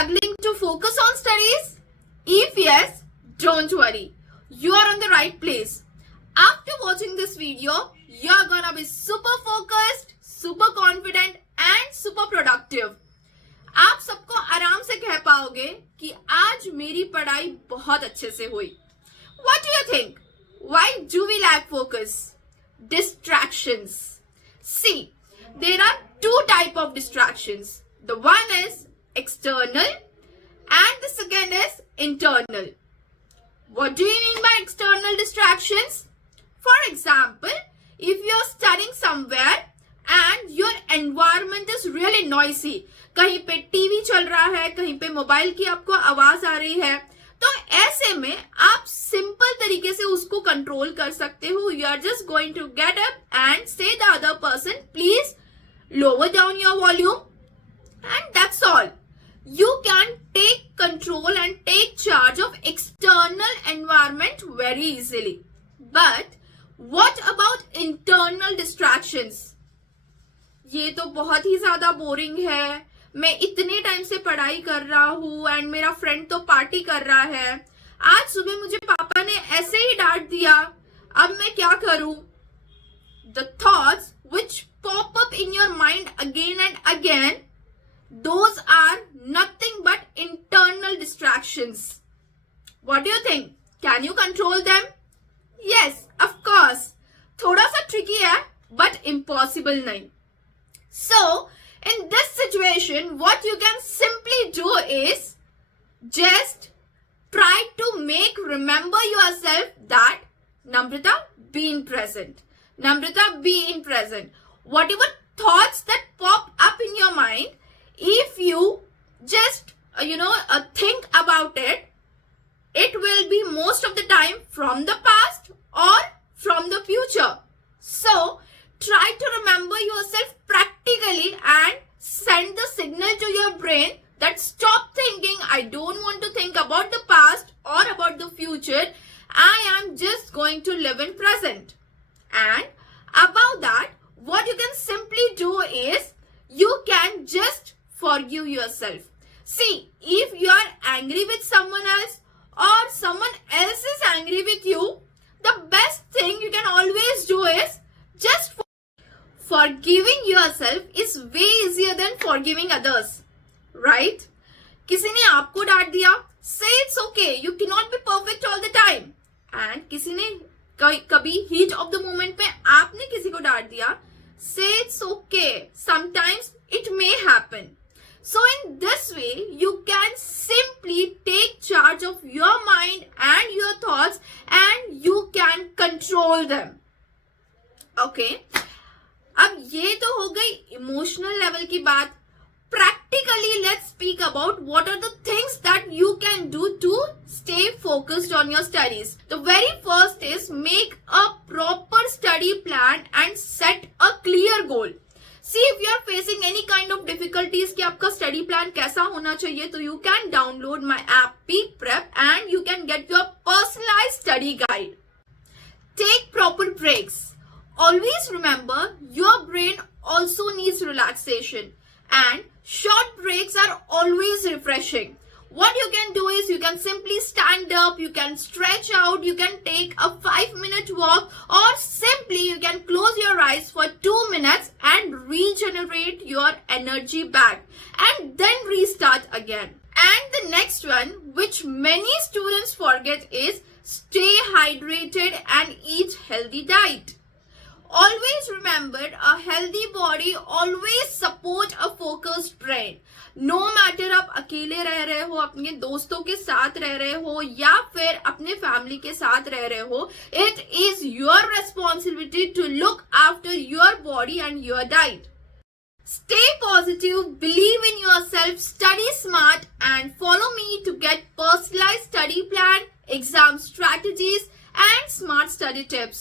struggling to focus on studies? If yes, don't worry. You are on the right place. After watching this video, you're gonna be super focused, super confident and super productive. आप सबको आराम से कह पाओगे कि आज मेरी पढ़ाई बहुत अच्छे से हुई. What do you think? Why do we lack focus? Distractions. See, there are two types of distractions. The one is external and the second is internal. What do you mean by external distractions? For example, if you're studying somewhere and your environment is really noisy, कहीं पे TV चल रहा है, कहीं पे mobile की आपको आवाज आ रही है, तो ऐसे में आप सिंपल तरीके से उसको कंट्रोल कर सकते हो. You are just going to get up and say the other person, please lower down your volume, and that's all. You can take control and take charge of external environment very easily. But what about internal distractions? ये तो बहुत ही ज्यादा boring है. मैं इतने time से पढ़ाई कर रहा हूँ एंड मेरा फ्रेंड तो पार्टी कर रहा है. आज सुबह मुझे पापा ने ऐसे ही डांट दिया. अब मैं क्या करूं? The thoughts which pop up in your mind again and again, those are nothing but internal distractions. What do you think? Can you control them? Yes, of course. थोड़ा सा tricky है, but impossible नहीं. So, in this situation, what you can simply do is just try to remember yourself that Namrata, be in present. Namrata, be in present. Whatever thoughts that pop up in your mind, if you just, think about it, it will be most of the time from the past or from the future. So, try to remember yourself practically and send the signal to your brain that stop thinking, I don't want to think about the past or about the future. I am just going to live in present. And about that, what you can simply do is you can just forgive yourself. See, if you are angry with someone else or someone else is angry with you, the best thing you can always do is just forgiving yourself is way easier than forgiving others, right? किसी ने आपको डांट दिया, say it's okay, you cannot be perfect all the time. And किसी ने कभी heat of the moment में आपने किसी को डांट दिया, say it's okay, sometimes it may happen. So in this way, you can simply take charge of your mind and your thoughts and you can control them. Okay? अब ये तो हो गई इमोशनल लेवल की बात. Practically, let's speak about what are the things that you can do to stay focused on your studies. The very first is make a proper study plan and set a clear goal. See, if you are facing any kind of difficulties कि आपका study plan कैसा होना चाहिए, तो you can download my app Peak Prep and you can get your personalized study guide. Take proper breaks. Always remember, your brain also needs relaxation and short breaks are always refreshing. What you can do is you can simply stand up, you can stretch out, you can take a 5-minute walk or simply you can close your eyes for 2 minutes and regenerate your energy back and then restart again. And the next one, which many students forget, is stay hydrated and eat healthy diet. Always remember, a healthy body always support a focused brain. No matter आप अकेले रह रहे हो, अपने दोस्तों के साथ रह रहे हो या फिर अपने फैमिली के साथ रह रहे हो, it is your responsibility to look after your body and your diet. Stay positive, believe in yourself, study smart and follow me to get personalized study plan, exam strategies and smart study tips.